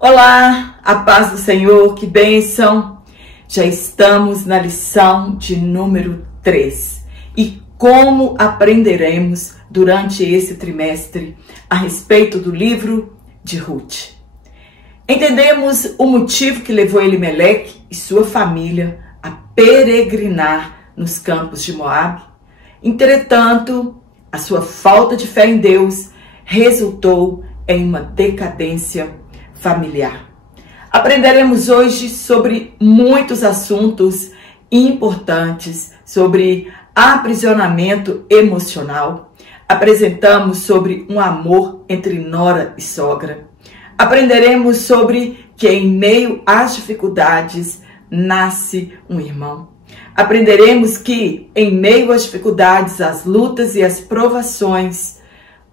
Olá, a paz do Senhor, que bênção! Já estamos na lição de número 3 e como aprenderemos durante esse trimestre a respeito do livro de Ruth. Entendemos o motivo que levou Elimeleque e sua família a peregrinar nos campos de Moabe. Entretanto, a sua falta de fé em Deus resultou em uma decadência familiar. Aprenderemos hoje sobre muitos assuntos importantes, sobre aprisionamento emocional. Apresentamos sobre um amor entre nora e sogra. Aprenderemos sobre que em meio às dificuldades nasce um irmão. Aprenderemos que em meio às dificuldades, às lutas e às provações,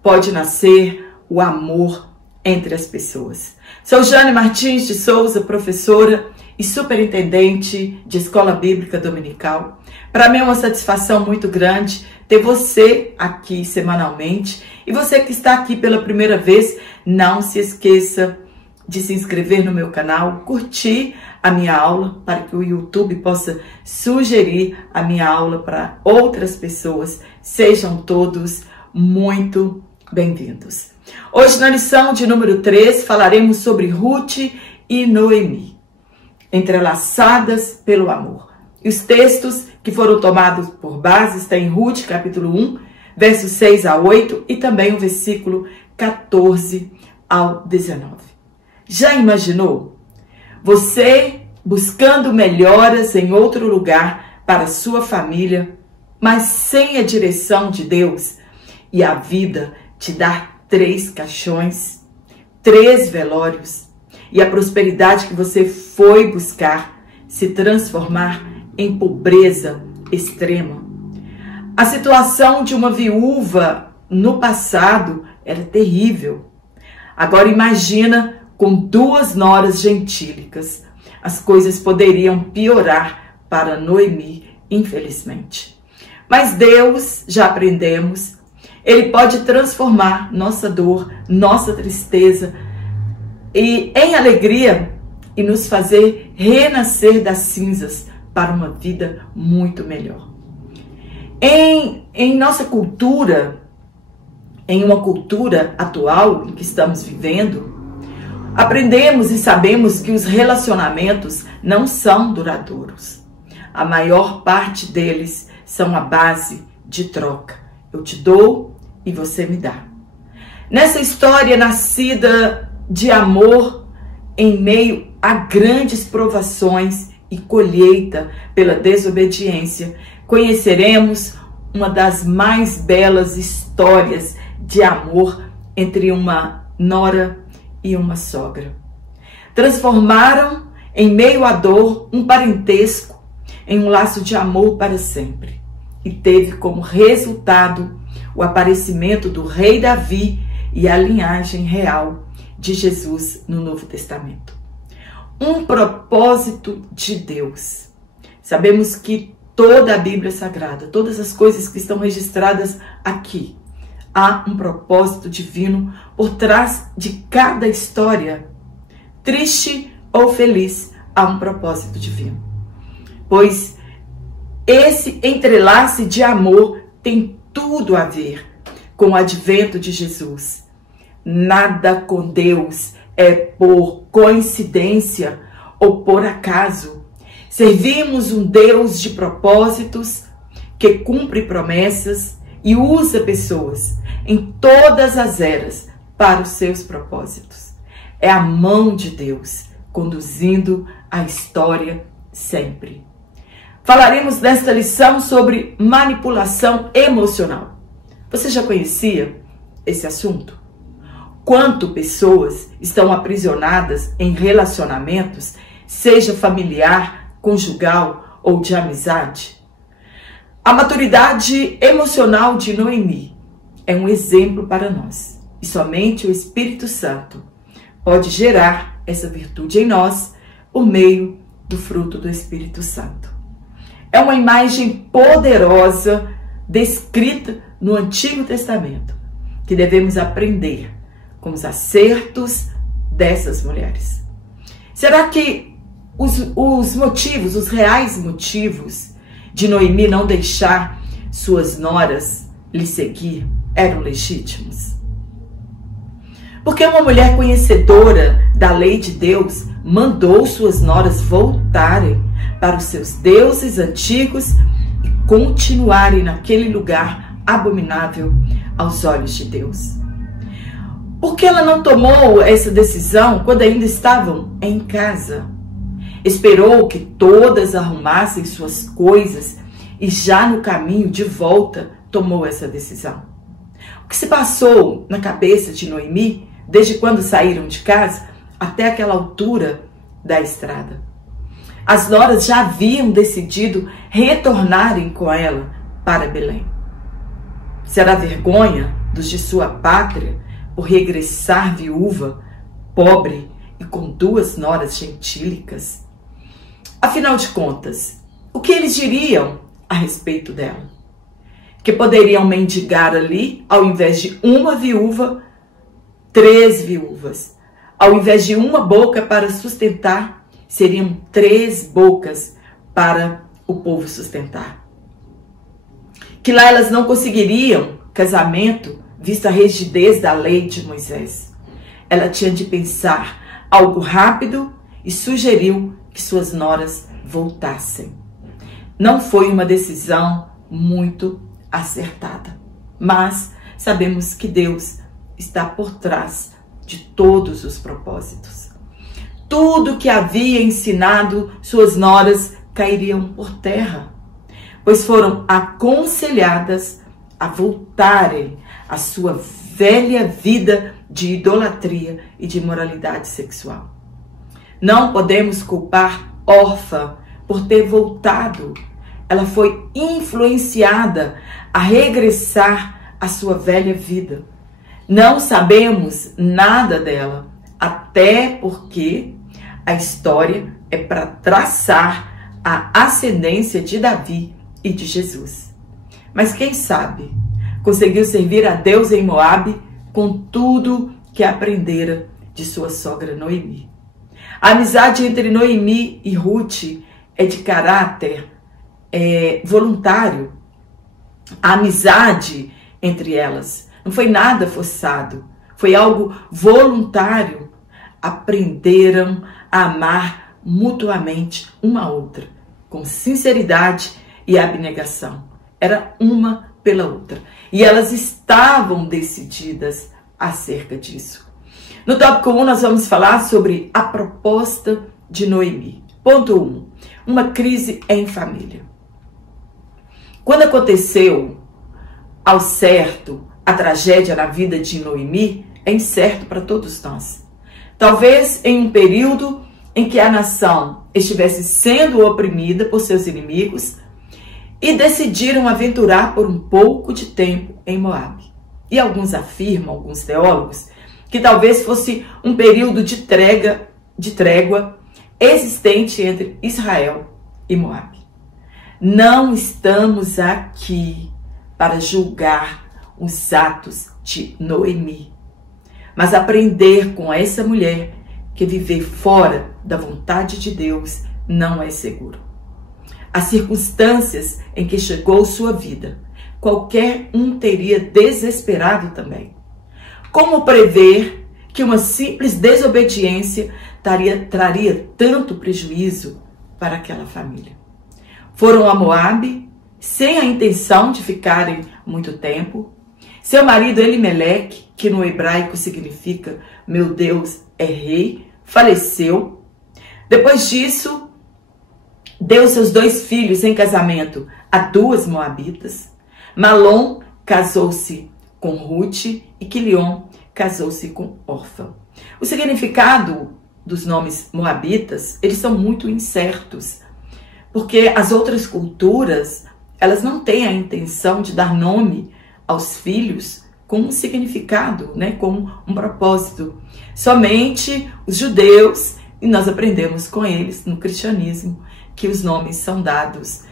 pode nascer o amor entre as pessoas. Sou Jane Martins de Souza, professora e superintendente de Escola Bíblica Dominical. Para mim é uma satisfação muito grande ter você aqui semanalmente. E você que está aqui pela primeira vez, não se esqueça de se inscrever no meu canal, curtir a minha aula para que o YouTube possa sugerir a minha aula para outras pessoas. Sejam todos muito bem-vindos. Hoje, na lição de número 3, falaremos sobre Ruth e Noemi, entrelaçadas pelo amor. E os textos que foram tomados por base estão em Ruth, capítulo 1, versos 6 a 8, e também o versículo 14 ao 19. Já imaginou? Você buscando melhoras em outro lugar para sua família, mas sem a direção de Deus, e a vida te dar 3 caixões, 3 velórios, e a prosperidade que você foi buscar se transformar em pobreza extrema. A situação de uma viúva no passado era terrível. Agora imagina com 2 noras gentílicas. As coisas poderiam piorar para Noemi, infelizmente. Mas Deus, já aprendemos, Ele pode transformar nossa dor, nossa tristeza em alegria e nos fazer renascer das cinzas para uma vida muito melhor. Em nossa cultura, em uma cultura atual em que estamos vivendo, aprendemos e sabemos que os relacionamentos não são duradouros. A maior parte deles são a base de troca. Eu te dou e você me dá. Nessa história nascida de amor em meio a grandes provações e colheita pela desobediência, conheceremos uma das mais belas histórias de amor entre uma nora e uma sogra. Transformaram em meio à dor um parentesco em um laço de amor para sempre. E teve como resultado o aparecimento do rei Davi e a linhagem real de Jesus no Novo Testamento. Um propósito de Deus. Sabemos que toda a Bíblia Sagrada, todas as coisas que estão registradas aqui, há um propósito divino por trás de cada história. Triste ou feliz, há um propósito divino. Pois esse entrelace de amor tem tudo a ver com o advento de Jesus. Nada com Deus é por coincidência ou por acaso. Servimos um Deus de propósitos que cumpre promessas e usa pessoas em todas as eras para os seus propósitos. É a mão de Deus conduzindo a história sempre. Falaremos nesta lição sobre manipulação emocional. Você já conhecia esse assunto? Quanto pessoas estão aprisionadas em relacionamentos, seja familiar, conjugal ou de amizade? A maturidade emocional de Noemi é um exemplo para nós. E somente o Espírito Santo pode gerar essa virtude em nós por meio do fruto do Espírito Santo. É uma imagem poderosa descrita no Antigo Testamento que devemos aprender com os acertos dessas mulheres? Será que os motivos, os reais motivos de Noemi não deixar suas noras lhe seguir eram legítimos? Porque uma mulher conhecedora da lei de Deus mandou suas noras voltarem para os seus deuses antigos e continuarem naquele lugar abominável aos olhos de Deus. Por que ela não tomou essa decisão quando ainda estavam em casa? Esperou que todas arrumassem suas coisas e já no caminho de volta tomou essa decisão. O que se passou na cabeça de Noemi desde quando saíram de casa até aquela altura da estrada? As noras já haviam decidido retornarem com ela para Belém. Será vergonha dos de sua pátria por regressar viúva, pobre e com 2 noras gentílicas? Afinal de contas, o que eles diriam a respeito dela? Que poderiam mendigar ali, ao invés de uma viúva, 3 viúvas. Ao invés de uma boca para sustentar, seriam 3 bocas para o povo sustentar. Que lá elas não conseguiriam casamento, vista a rigidez da lei de Moisés. Ela tinha de pensar algo rápido e sugeriu que suas noras voltassem. Não foi uma decisão muito acertada, mas sabemos que Deus está por trás de todos os propósitos. Tudo que havia ensinado suas noras cairiam por terra, pois foram aconselhadas a voltarem à sua velha vida de idolatria e de imoralidade sexual. Não podemos culpar Orfa por ter voltado. Ela foi influenciada a regressar à sua velha vida. Não sabemos nada dela, até porque a história é para traçar a ascendência de Davi e de Jesus. Mas quem sabe conseguiu servir a Deus em Moabe com tudo que aprendera de sua sogra Noemi. A amizade entre Noemi e Ruth é de caráter voluntário. A amizade entre elas não foi nada forçado, foi algo voluntário. Aprenderam a amar mutuamente uma a outra, com sinceridade e abnegação. Era uma pela outra. E elas estavam decididas acerca disso. No tópico 1, nós vamos falar sobre a proposta de Noemi. Ponto 1. Uma crise em família. Quando aconteceu ao certo a tragédia na vida de Noemi, é incerto para todos nós. Talvez em um período em que a nação estivesse sendo oprimida por seus inimigos e decidiram aventurar por um pouco de tempo em Moabe. E alguns afirmam, alguns teólogos, que talvez fosse um período de trégua existente entre Israel e Moabe. Não estamos aqui para julgar os atos de Noemi, mas aprender com essa mulher que viver fora da vontade de Deus não é seguro. As circunstâncias em que chegou sua vida, qualquer um teria desesperado também. Como prever que uma simples desobediência traria tanto prejuízo para aquela família? Foram a Moabe sem a intenção de ficarem muito tempo. Seu marido Elimeleque, que no hebraico significa meu Deus é rei, faleceu. Depois disso, deu seus 2 filhos em casamento a 2 moabitas. Malom casou-se com Ruth e Quilion casou-se com Orfa. O significado dos nomes moabitas, eles são muito incertos, porque as outras culturas, elas não têm a intenção de dar nome aos filhos com um significado, com um propósito. Somente os judeus, e nós aprendemos com eles no cristianismo, que os nomes são dados,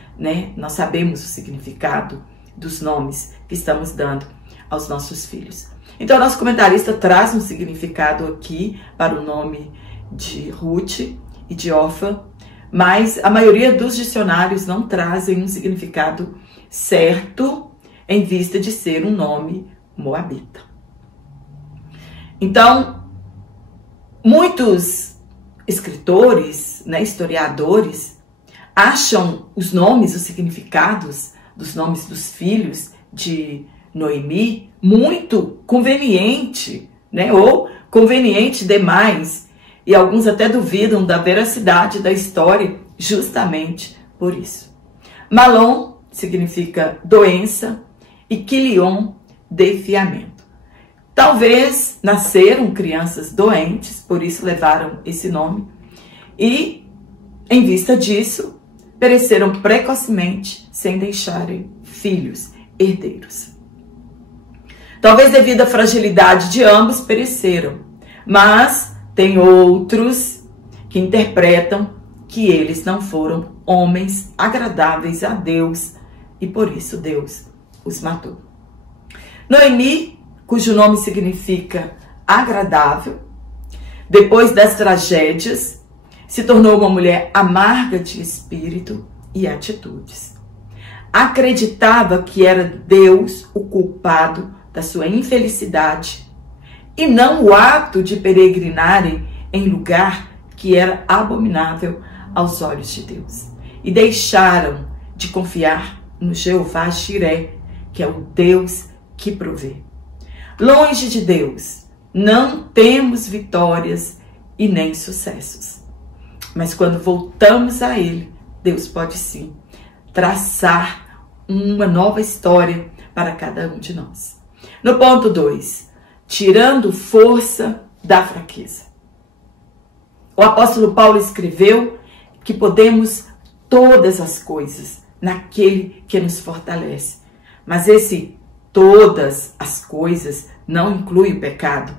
nós sabemos o significado dos nomes que estamos dando aos nossos filhos. Então, nosso comentarista traz um significado aqui para o nome de Ruth e de Orfa, mas a maioria dos dicionários não trazem um significado certo em vista de ser um nome moabita. Então, muitos escritores, historiadores, acham os nomes, os significados dos nomes dos filhos de Noemi muito conveniente, ou conveniente demais, e alguns até duvidam da veracidade da história justamente por isso. Malom significa doença e Quilion, defiamento. Talvez nasceram crianças doentes, por isso levaram esse nome, e em vista disso, pereceram precocemente sem deixarem filhos herdeiros. Talvez devido à fragilidade de ambos pereceram, mas tem outros que interpretam que eles não foram homens agradáveis a Deus e por isso Deus os matou. Noemi, cujo nome significa agradável, depois das tragédias, se tornou uma mulher amarga de espírito e atitudes. Acreditava que era Deus o culpado da sua infelicidade e não o ato de peregrinarem em lugar que era abominável aos olhos de Deus. E deixaram de confiar no Jeová Jiré, que é o Deus que provê. Longe de Deus, não temos vitórias e nem sucessos. Mas quando voltamos a Ele, Deus pode sim traçar uma nova história para cada um de nós. No ponto 2, tirando força da fraqueza. O apóstolo Paulo escreveu que podemos todas as coisas naquele que nos fortalece. Mas esse todas as coisas não inclui o pecado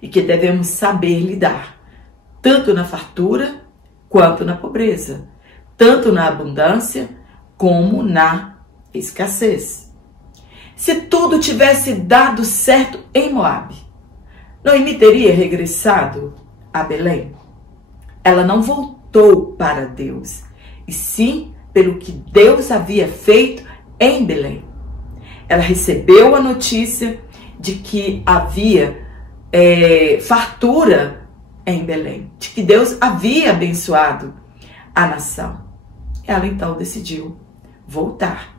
e que devemos saber lidar, tanto na fartura quanto na pobreza, tanto na abundância como na escassez. Se tudo tivesse dado certo em Moabe, Noemi teria regressado a Belém. Ela não voltou para Deus, e sim pelo que Deus havia feito em Belém. Ela recebeu a notícia de que havia fartura em Belém, de que Deus havia abençoado a nação. Ela então decidiu voltar.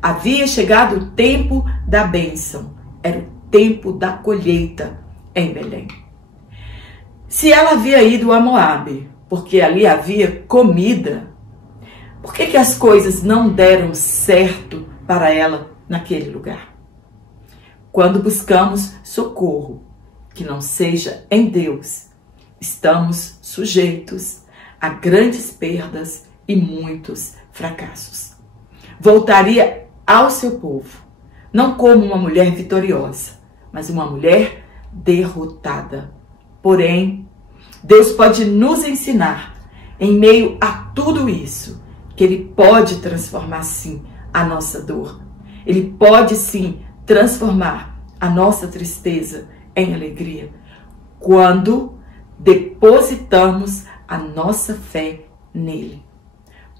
Havia chegado o tempo da bênção, era o tempo da colheita em Belém. Se ela havia ido a Moabe, porque ali havia comida, por que as coisas não deram certo para ela naquele lugar? Quando buscamos socorro, que não seja em Deus, estamos sujeitos a grandes perdas e muitos fracassos. Voltaria ao seu povo, não como uma mulher vitoriosa, mas uma mulher derrotada. Porém, Deus pode nos ensinar, em meio a tudo isso, que Ele pode transformar sim a nossa dor. Ele pode sim transformar a nossa tristeza em alegria, quando depositamos a nossa fé nele.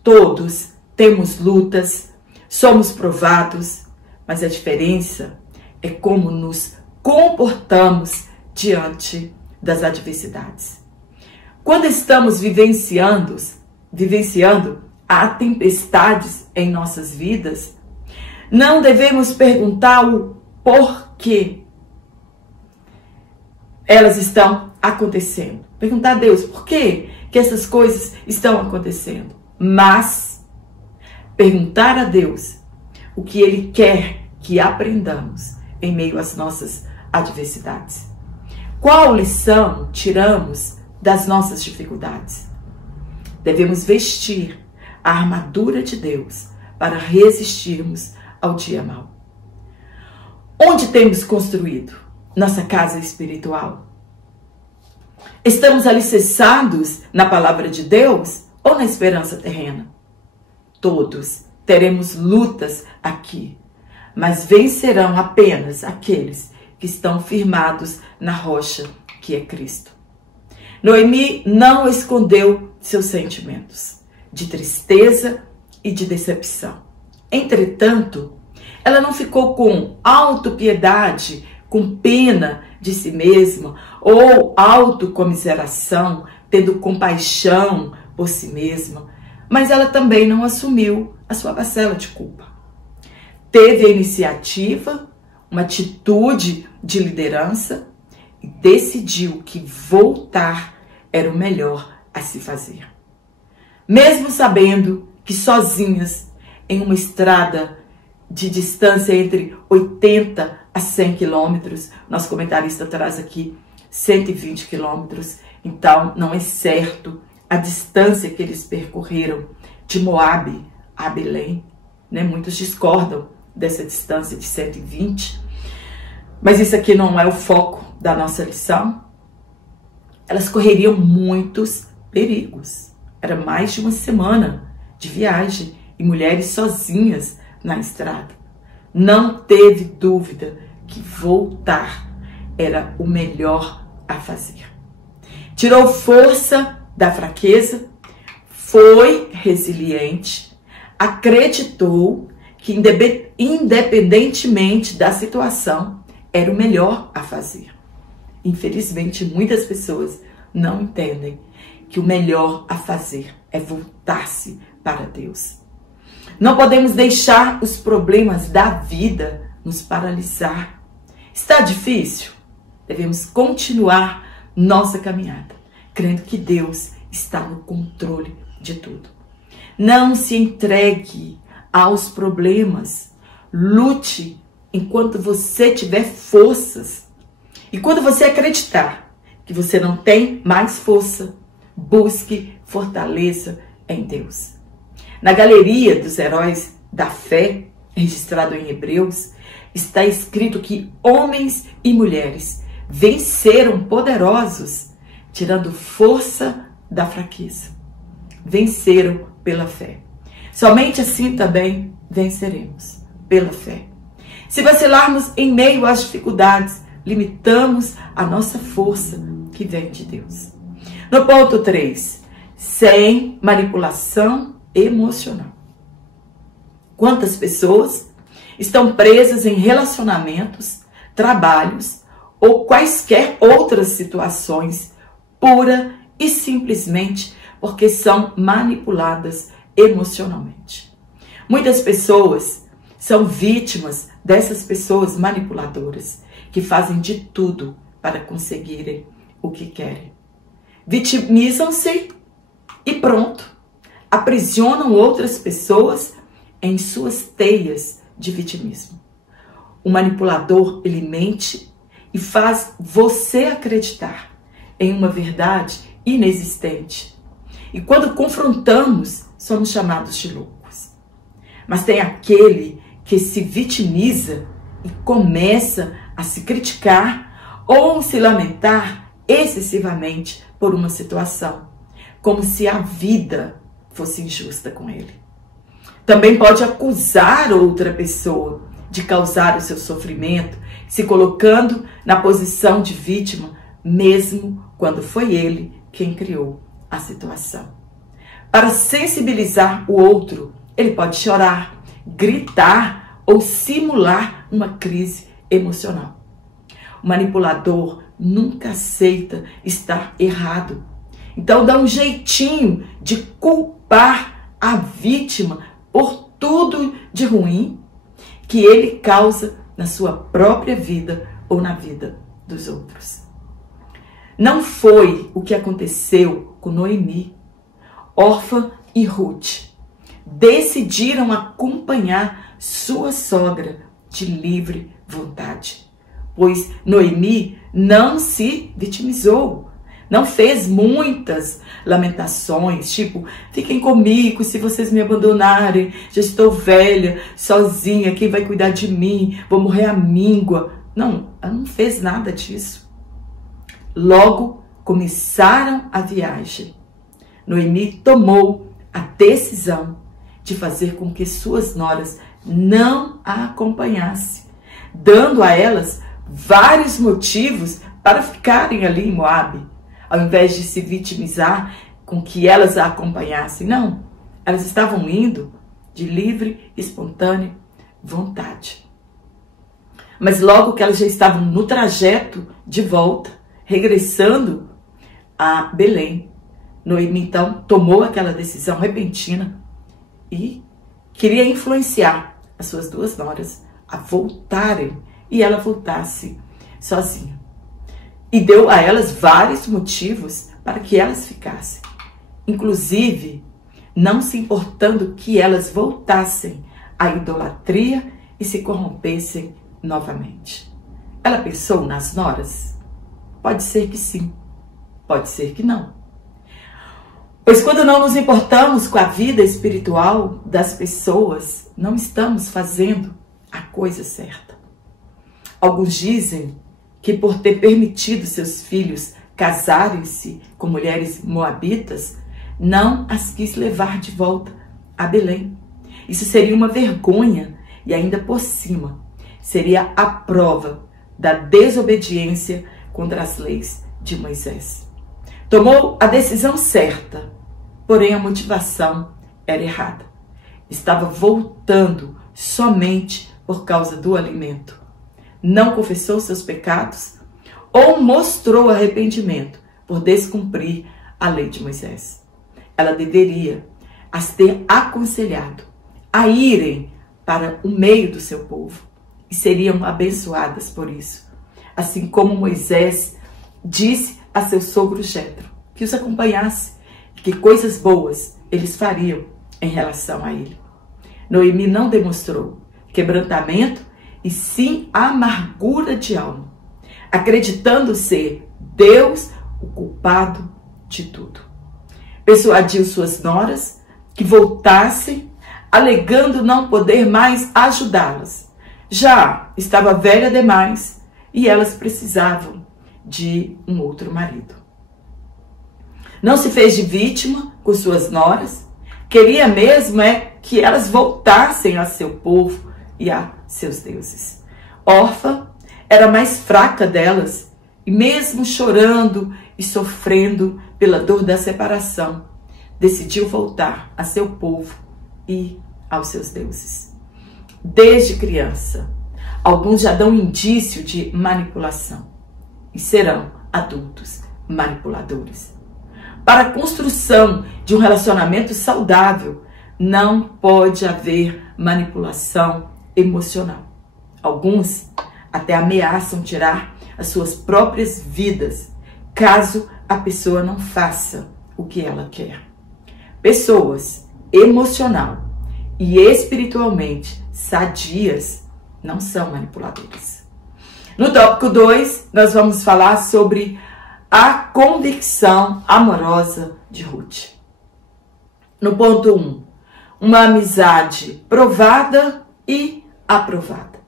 Todos temos lutas, somos provados, mas a diferença é como nos comportamos diante das adversidades. Quando estamos vivenciando há tempestades em nossas vidas, não devemos perguntar o porquê elas estão acontecendo. Perguntar a Deus, por que essas coisas estão acontecendo? Mas perguntar a Deus o que Ele quer que aprendamos em meio às nossas adversidades. Qual lição tiramos das nossas dificuldades? Devemos vestir a armadura de Deus para resistirmos ao dia mau. Onde temos construído nossa casa espiritual? Estamos alicerçados na palavra de Deus ou na esperança terrena? Todos teremos lutas aqui, mas vencerão apenas aqueles que estão firmados na rocha, que é Cristo. Noemi não escondeu seus sentimentos de tristeza e de decepção. Entretanto, ela não ficou com autopiedade, com pena de si mesma ou autocomiseração, tendo compaixão por si mesma, mas ela também não assumiu a sua parcela de culpa. Teve a iniciativa, uma atitude de liderança e decidiu que voltar era o melhor a se fazer. Mesmo sabendo que sozinhas, em uma estrada de distância entre 80 a 100 quilômetros, nosso comentarista traz aqui 120 quilômetros, então não é certo a distância que eles percorreram de Moabe a Belém, né? Muitos discordam dessa distância de 120, mas isso aqui não é o foco da nossa lição. Elas correriam muitos perigos. Era mais de uma semana de viagem e mulheres sozinhas na estrada. Não teve dúvida que voltar era o melhor a fazer. Tirou força da fraqueza, foi resiliente, acreditou que independentemente da situação, era o melhor a fazer. Infelizmente, muitas pessoas não entendem que o melhor a fazer é voltar-se para Deus. Não podemos deixar os problemas da vida nos paralisar. Está difícil? Devemos continuar nossa caminhada, crendo que Deus está no controle de tudo. Não se entregue aos problemas. Lute enquanto você tiver forças. E quando você acreditar que você não tem mais força, busque fortaleza em Deus. Na galeria dos heróis da fé, registrado em Hebreus, está escrito que homens e mulheres venceram poderosos, tirando força da fraqueza. Venceram pela fé. Somente assim também venceremos, pela fé. Se vacilarmos em meio às dificuldades, limitamos a nossa força que vem de Deus. No ponto 3, sem manipulação emocional. Quantas pessoas estão presas em relacionamentos, trabalhos ou quaisquer outras situações, pura e simplesmente porque são manipuladas emocionalmente. Muitas pessoas são vítimas dessas pessoas manipuladoras que fazem de tudo para conseguirem o que querem. Vitimizam-se e pronto. Aprisionam outras pessoas em suas teias de vitimismo. O manipulador, ele mente e faz você acreditar em uma verdade inexistente. E quando confrontamos, somos chamados de loucos. Mas tem aquele que se vitimiza e começa a se criticar ou se lamentar excessivamente por uma situação, como se a vida fosse injusta com ele. Também pode acusar outra pessoa de causar o seu sofrimento, se colocando na posição de vítima, mesmo quando foi ele quem criou a situação. Para sensibilizar o outro, ele pode chorar, gritar ou simular uma crise emocional. O manipulador nunca aceita estar errado. Então dá um jeitinho de culpar a vítima por tudo de ruim que ele causa na sua própria vida ou na vida dos outros. Não foi o que aconteceu com Noemi. Orfa e Ruth decidiram acompanhar sua sogra de livre vontade, pois Noemi não se vitimizou, não fez muitas lamentações, tipo, fiquem comigo se vocês me abandonarem, já estou velha, sozinha, quem vai cuidar de mim, vou morrer à míngua. Não, ela não fez nada disso. Logo, começaram a viagem. Noemi tomou a decisão de fazer com que suas noras não a acompanhassem, dando a elas vários motivos para ficarem ali em Moabe, ao invés de se vitimizar com que elas a acompanhassem. Não, elas estavam indo de livre, espontânea vontade. Mas logo que elas já estavam no trajeto de volta, regressando a Belém, Noemi então tomou aquela decisão repentina e queria influenciar as suas duas noras a voltarem e ela voltasse sozinha. E deu a elas vários motivos para que elas ficassem. Inclusive, não se importando que elas voltassem à idolatria e se corrompessem novamente. Ela pensou nas noras? Pode ser que sim, pode ser que não. Pois quando não nos importamos com a vida espiritual das pessoas, não estamos fazendo a coisa certa. Alguns dizem que por ter permitido seus filhos casarem-se com mulheres moabitas, não as quis levar de volta a Belém. Isso seria uma vergonha e ainda por cima seria a prova da desobediência contra as leis de Moisés. Tomou a decisão certa, porém a motivação era errada. Estava voltando somente por causa do alimento. Não confessou seus pecados ou mostrou arrependimento por descumprir a lei de Moisés. Ela deveria as ter aconselhado a irem para o meio do seu povo e seriam abençoadas por isso. Assim como Moisés disse a seu sogro Jetro que os acompanhasse, que coisas boas eles fariam em relação a ele. Noemi não demonstrou quebrantamento e sim amargura de alma, acreditando ser Deus o culpado de tudo. Persuadiu suas noras que voltassem, alegando não poder mais ajudá-las. Já estava velha demais e elas precisavam de um outro marido. Não se fez de vítima com suas noras, queria mesmo que elas voltassem a seu povo e a seus deuses. Orfa era mais fraca delas e mesmo chorando e sofrendo pela dor da separação, decidiu voltar a seu povo e aos seus deuses. Desde criança, alguns já dão indício de manipulação e serão adultos manipuladores. Para a construção de um relacionamento saudável, não pode haver manipulação emocional. Alguns até ameaçam tirar as suas próprias vidas, caso a pessoa não faça o que ela quer. Pessoas emocional e espiritualmente sadias não são manipuladoras. No tópico 2, nós vamos falar sobre a convicção amorosa de Ruth. No ponto 1, uma amizade provada e aprovada.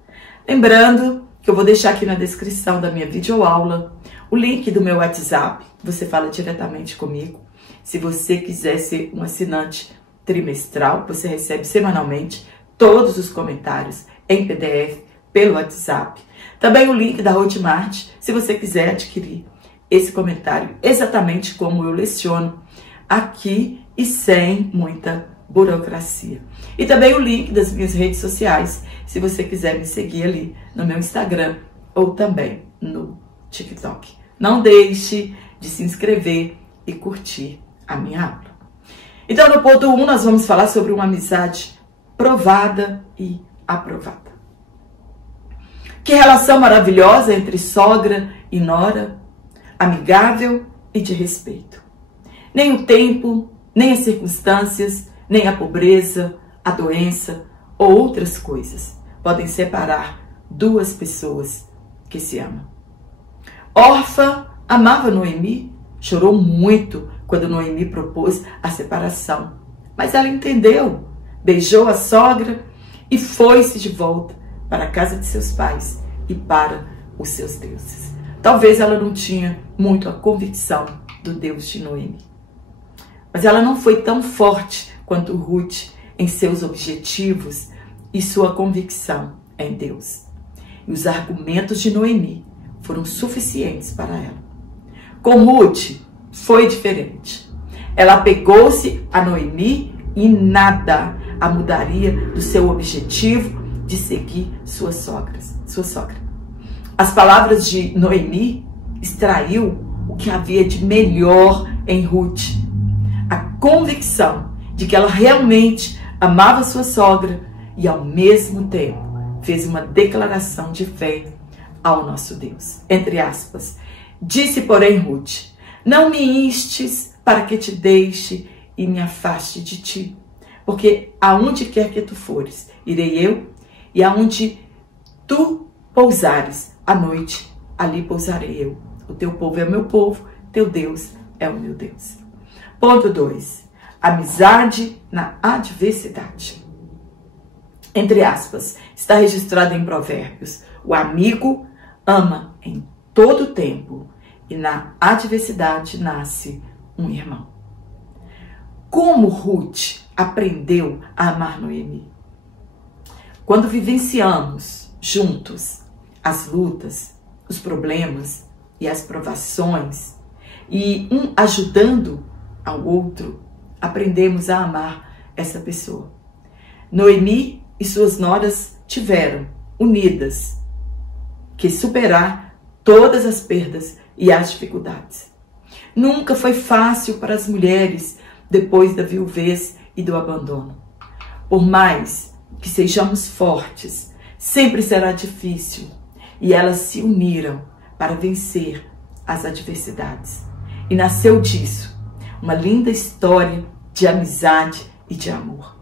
Lembrando que eu vou deixar aqui na descrição da minha videoaula o link do meu WhatsApp. Você fala diretamente comigo. Se você quiser ser um assinante trimestral, você recebe semanalmente todos os comentários em PDF pelo WhatsApp. Também o link da Hotmart, se você quiser adquirir esse comentário exatamente como eu leciono aqui e sem muita burocracia. E também o link das minhas redes sociais, se você quiser me seguir ali no meu Instagram ou também no TikTok. Não deixe de se inscrever e curtir a minha aula. Então, no ponto 1, nós vamos falar sobre uma amizade provada e aprovada. Que relação maravilhosa entre sogra e nora, amigável e de respeito. Nem o tempo, nem as circunstâncias, nem a pobreza, a doença ou outras coisas podem separar duas pessoas que se amam. Orfa amava Noemi, chorou muito quando Noemi propôs a separação, mas ela entendeu, beijou a sogra e foi-se de volta para a casa de seus pais e para os seus deuses. Talvez ela não tinha muito a convicção do Deus de Noemi, mas ela não foi tão forte quanto Ruth em seus objetivos e sua convicção em Deus. e os argumentos de Noemi foram suficientes para ela. Com Ruth foi diferente. Ela apegou-se a Noemi e nada a mudaria do seu objetivo de seguir sua sogra. As palavras de Noemi extraiu o que havia de melhor em Ruth. A convicção de que ela realmente amava sua sogra e, ao mesmo tempo, fez uma declaração de fé ao nosso Deus. Entre aspas, disse, porém, Ruth: não me instes para que te deixe e me afaste de ti, porque aonde quer que tu fores, irei eu, e aonde tu pousares à noite, ali pousarei eu. O teu povo é o meu povo, teu Deus é o meu Deus. Ponto 2. Amizade na adversidade. Entre aspas, está registrado em Provérbios: o amigo ama em todo tempo, e na adversidade nasce um irmão. Como Ruth aprendeu a amar Noemi? Quando vivenciamos juntos as lutas, os problemas e as provações, e um ajudando ao outro, aprendemos a amar essa pessoa. Noemi e suas noras tiveram, unidas, que superar todas as perdas e as dificuldades. Nunca foi fácil para as mulheres depois da viuvez e do abandono. Por mais que sejamos fortes, sempre será difícil, e elas se uniram para vencer as adversidades. E nasceu disso uma linda história de amizade e de amor.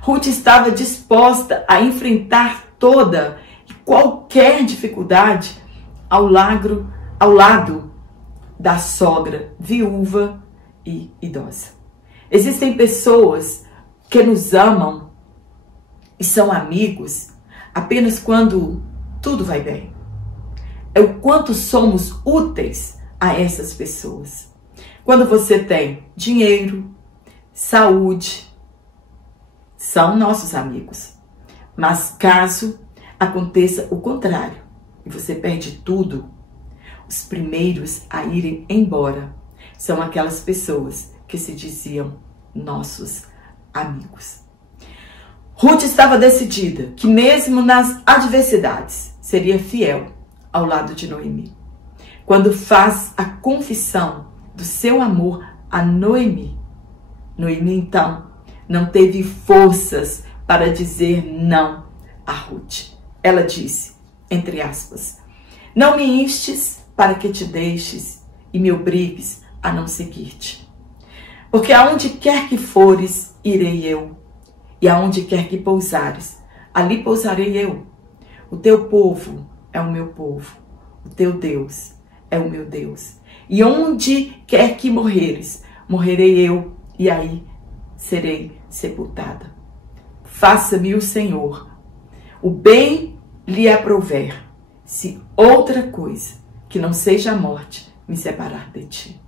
Ruth estava disposta a enfrentar toda e qualquer dificuldade ao lado da sogra viúva e idosa. Existem pessoas que nos amam e são amigos apenas quando tudo vai bem. É o quanto somos úteis a essas pessoas. Quando você tem dinheiro, saúde, são nossos amigos. Mas caso aconteça o contrário e você perde tudo, os primeiros a irem embora são aquelas pessoas que se diziam nossos amigos. Ruth estava decidida que mesmo nas adversidades seria fiel ao lado de Noemi. Quando faz a confissão do seu amor a Noemi, Noemi então não teve forças para dizer não a Ruth. Ela disse, entre aspas, não me instes para que te deixes e me obrigues a não seguir-te. Porque aonde quer que fores, irei eu, e aonde quer que pousares, ali pousarei eu. O teu povo é o meu povo, o teu Deus é o meu Deus. E onde quer que morreres, morrerei eu, e aí serei sepultada. Faça-me o Senhor o bem lhe aprouver, se outra coisa que não seja a morte me separar de ti.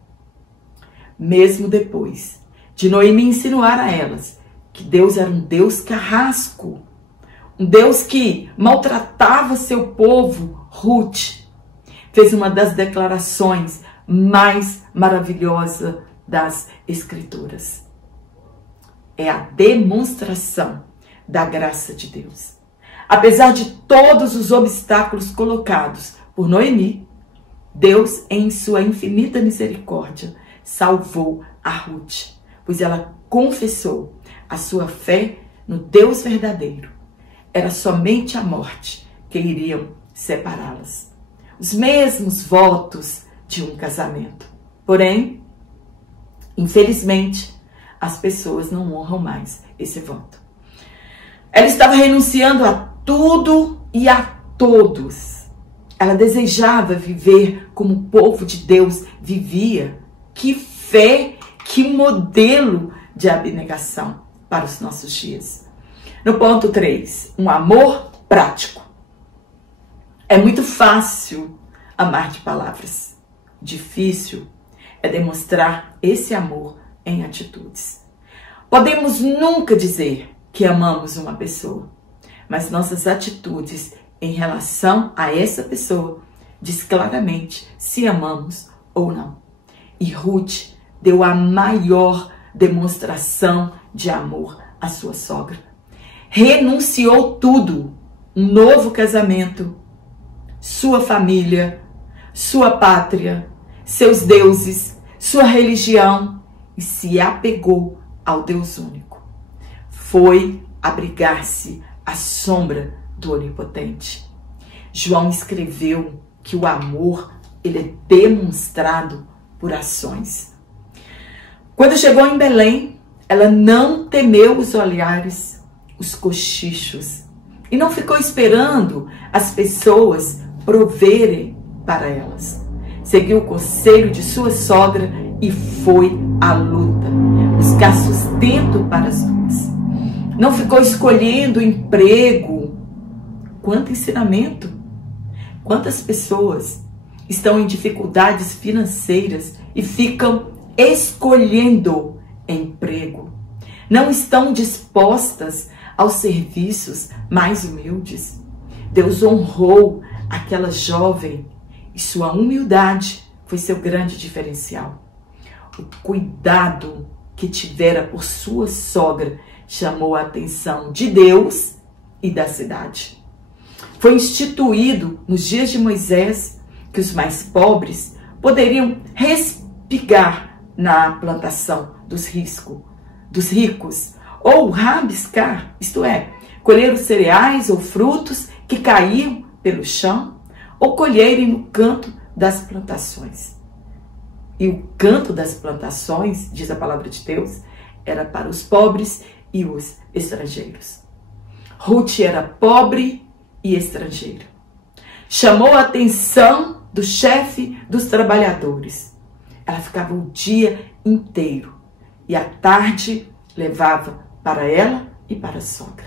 Mesmo depois de Noemi insinuar a elas que Deus era um Deus carrasco, um Deus que maltratava seu povo, Ruth fez uma das declarações mais maravilhosas das Escrituras. É a demonstração da graça de Deus. Apesar de todos os obstáculos colocados por Noemi, Deus, em sua infinita misericórdia, salvou a Ruth, pois ela confessou a sua fé no Deus verdadeiro. Era somente a morte que iriam separá-las. Os mesmos votos de um casamento. Porém, infelizmente, as pessoas não honram mais esse voto. Ela estava renunciando a tudo e a todos. Ela desejava viver como o povo de Deus vivia. Que fé, que modelo de abnegação para os nossos dias. No ponto 3, um amor prático. É muito fácil amar de palavras. Difícil é demonstrar esse amor em atitudes. Podemos nunca dizer que amamos uma pessoa, mas nossas atitudes em relação a essa pessoa diz claramente se amamos ou não. E Ruth deu a maior demonstração de amor à sua sogra. Renunciou tudo, um novo casamento, sua família, sua pátria, seus deuses, sua religião e se apegou ao Deus único. Foi abrigar-se à sombra do Onipotente. João escreveu que o amor ele é demonstrado por ações. Quando chegou em Belém, ela não temeu os olhares, os cochichos, e não ficou esperando as pessoas proverem para elas. Seguiu o conselho de sua sogra e foi à luta, buscar sustento para as duas. Não ficou escolhendo emprego. Quanto ensinamento! Quantas pessoas estão em dificuldades financeiras e ficam escolhendo emprego. Não estão dispostas aos serviços mais humildes. Deus honrou aquela jovem e sua humildade foi seu grande diferencial. O cuidado que tivera por sua sogra chamou a atenção de Deus e da cidade. Foi instituído nos dias de Moisés que os mais pobres poderiam respigar na plantação dos ricos, ou rabiscar, isto é, colher os cereais ou frutos que caíam pelo chão, ou colherem no canto das plantações. E o canto das plantações, diz a palavra de Deus, era para os pobres e os estrangeiros. Ruth era pobre e estrangeira. Chamou a atenção do chefe dos trabalhadores. Ela ficava o dia inteiro e à tarde levava para ela e para a sogra.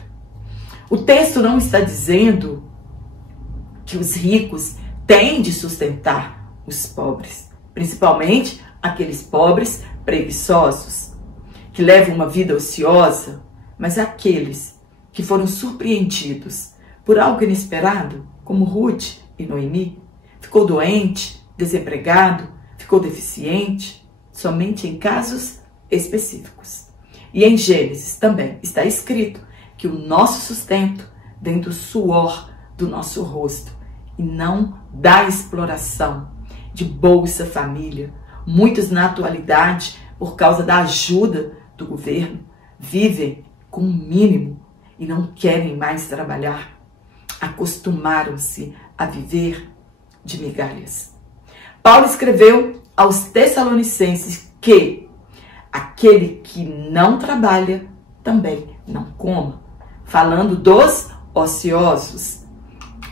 O texto não está dizendo que os ricos têm de sustentar os pobres, principalmente aqueles pobres preguiçosos, que levam uma vida ociosa, mas aqueles que foram surpreendidos por algo inesperado, como Ruth e Noemi, ficou doente, desempregado, ficou deficiente, somente em casos específicos. E em Gênesis também está escrito que o nosso sustento vem do suor do nosso rosto e não da exploração de Bolsa Família. Muitos na atualidade, por causa da ajuda do governo, vivem com o mínimo e não querem mais trabalhar. Acostumaram-se a viver de migalhas. Paulo escreveu aos Tessalonicenses que aquele que não trabalha também não coma. Falando dos ociosos,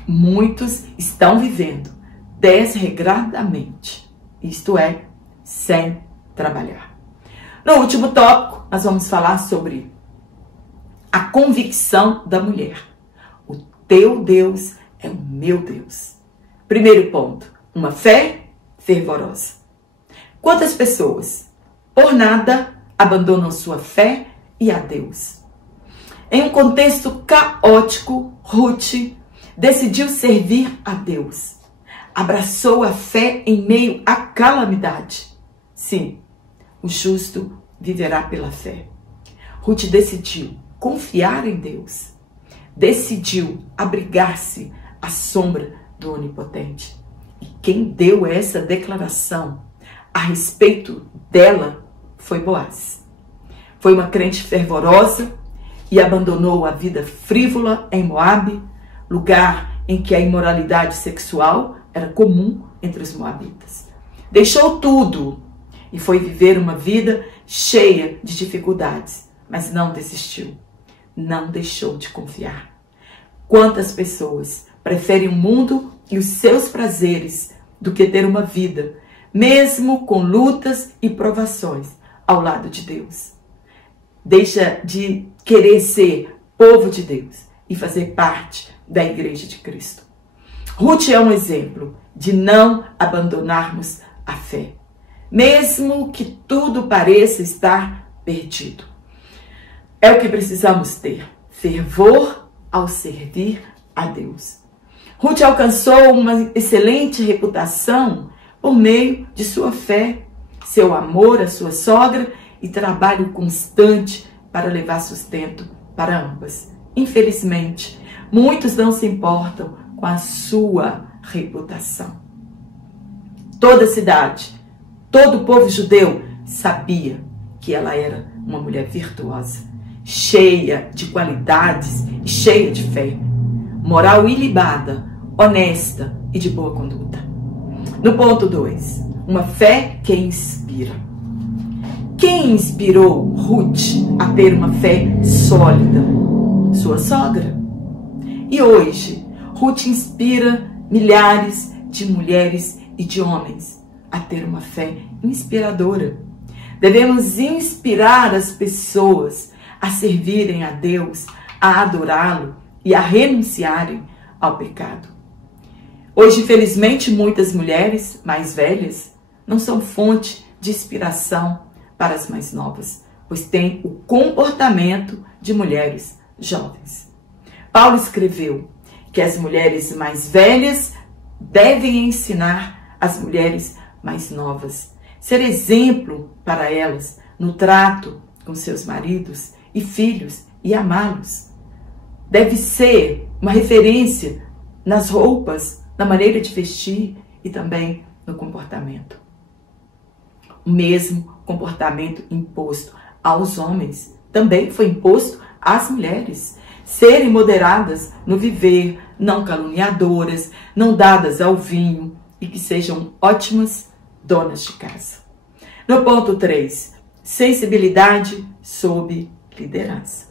muitos estão vivendo desregradamente, isto é, sem trabalhar. No último tópico, nós vamos falar sobre a convicção da mulher. O teu Deus é o meu Deus. Primeiro ponto, uma fé fervorosa. Quantas pessoas, por nada, abandonam sua fé e a Deus? Em um contexto caótico, Ruth decidiu servir a Deus. Abraçou a fé em meio à calamidade. Sim, o justo viverá pela fé. Ruth decidiu confiar em Deus. Decidiu abrigar-se à sombra do Onipotente. E quem deu essa declaração a respeito dela foi Boaz. Foi uma crente fervorosa e abandonou a vida frívola em Moabe, lugar em que a imoralidade sexual era comum entre os moabitas. Deixou tudo e foi viver uma vida cheia de dificuldades, mas não desistiu, não deixou de confiar. Quantas pessoas preferem o mundo e os seus prazeres do que ter uma vida, mesmo com lutas e provações, ao lado de Deus? Deixa de querer ser povo de Deus e fazer parte da Igreja de Cristo. Ruth é um exemplo de não abandonarmos a fé, mesmo que tudo pareça estar perdido. É o que precisamos ter, fervor ao servir a Deus. Ruth alcançou uma excelente reputação por meio de sua fé, seu amor à sua sogra e trabalho constante para levar sustento para ambas. Infelizmente, muitos não se importam com a sua reputação. Toda a cidade, todo o povo judeu sabia que ela era uma mulher virtuosa, cheia de qualidades e cheia de fé, moral ilibada, honesta e de boa conduta. No ponto 2, uma fé que inspira. Quem inspirou Ruth a ter uma fé sólida? Sua sogra. E hoje, Ruth inspira milhares de mulheres e de homens a ter uma fé inspiradora. Devemos inspirar as pessoas a servirem a Deus, a adorá-lo e a renunciarem ao pecado. Hoje, infelizmente, muitas mulheres mais velhas não são fonte de inspiração para as mais novas, pois têm o comportamento de mulheres jovens. Paulo escreveu que as mulheres mais velhas devem ensinar as mulheres mais novas, ser exemplo para elas no trato com seus maridos e filhos e amá-los. Deve ser uma referência nas roupas, na maneira de vestir e também no comportamento. O mesmo comportamento imposto aos homens também foi imposto às mulheres. Serem moderadas no viver, não caluniadoras, não dadas ao vinho e que sejam ótimas donas de casa. No ponto 3, sensibilidade sob liderança.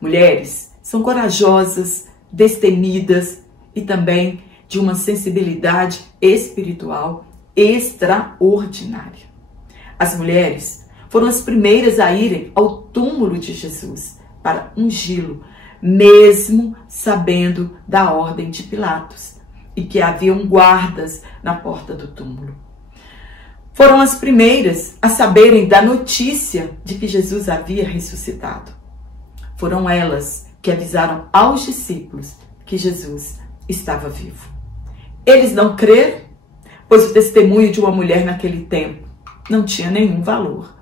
Mulheres são corajosas, destemidas e também de uma sensibilidade espiritual extraordinária. As mulheres foram as primeiras a irem ao túmulo de Jesus para ungí-lo, mesmo sabendo da ordem de Pilatos e que haviam guardas na porta do túmulo. Foram as primeiras a saberem da notícia de que Jesus havia ressuscitado. Foram elas que avisaram aos discípulos que Jesus estava vivo. Eles não creram, pois o testemunho de uma mulher naquele tempo não tinha nenhum valor.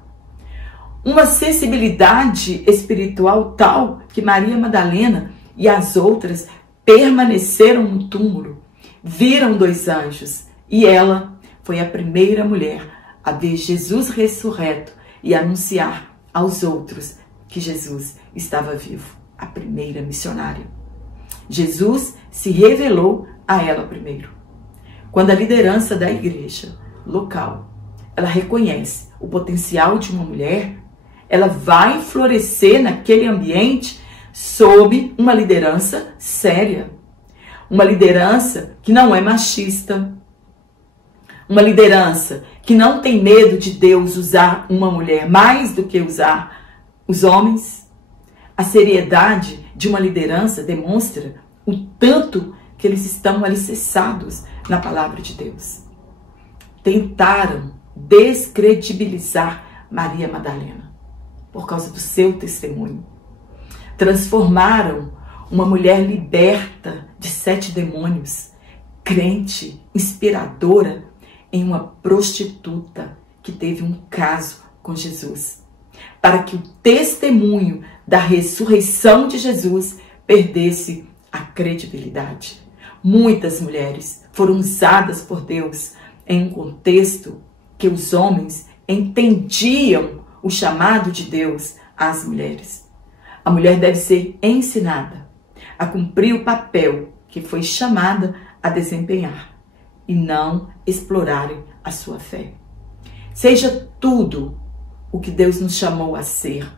Uma sensibilidade espiritual tal que Maria Madalena e as outras permaneceram no túmulo, viram 2 anjos e ela foi a primeira mulher a ver Jesus ressurreto e anunciar aos outros que Jesus estava vivo, a primeira missionária. Jesus se revelou a ela primeiro. Quando a liderança da igreja local, ela reconhece o potencial de uma mulher, ela vai florescer naquele ambiente sob uma liderança séria. Uma liderança que não é machista. Uma liderança que não tem medo de Deus usar uma mulher mais do que usar os homens. A seriedade de uma liderança demonstra o tanto que eles estão alicerçados na palavra de Deus. Tentaram descredibilizar Maria Madalena por causa do seu testemunho. Transformaram uma mulher liberta de 7 demônios, crente, inspiradora, em uma prostituta que teve um caso com Jesus, para que o testemunho da ressurreição de Jesus perdesse a credibilidade. Muitas mulheres foram usadas por Deus em um contexto que os homens entendiam o chamado de Deus às mulheres. A mulher deve ser ensinada a cumprir o papel que foi chamada a desempenhar e não explorarem a sua fé. Seja tudo o que Deus nos chamou a ser,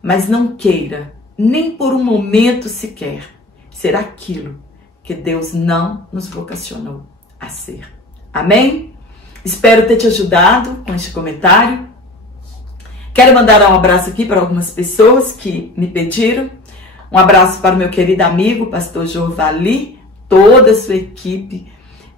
mas não queira, nem por um momento sequer, ser aquilo que Deus não nos vocacionou a ser. Amém? Espero ter te ajudado com este comentário. Quero mandar um abraço aqui para algumas pessoas que me pediram. Um abraço para o meu querido amigo, pastor Jorvali, toda a sua equipe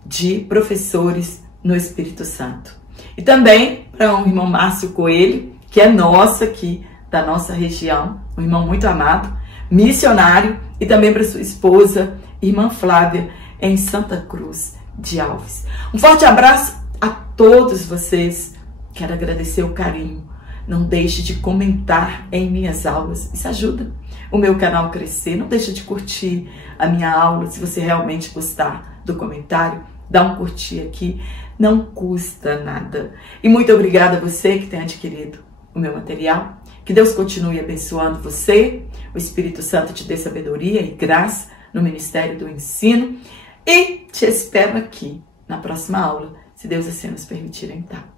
de professores no Espírito Santo. E também para o irmão Márcio Coelho, que é nosso aqui, da nossa região, um irmão muito amado, missionário, e também para sua esposa, irmã Flávia, em Santa Cruz de Alves. Um forte abraço a todos vocês. Quero agradecer o carinho. Não deixe de comentar em minhas aulas. Isso ajuda o meu canal a crescer. Não deixe de curtir a minha aula. Se você realmente gostar do comentário, dá um curtir aqui. Não custa nada. E muito obrigada a você que tem adquirido o meu material. Que Deus continue abençoando você. O Espírito Santo te dê sabedoria e graça no Ministério do Ensino. E te espero aqui na próxima aula, se Deus assim nos permitir, então.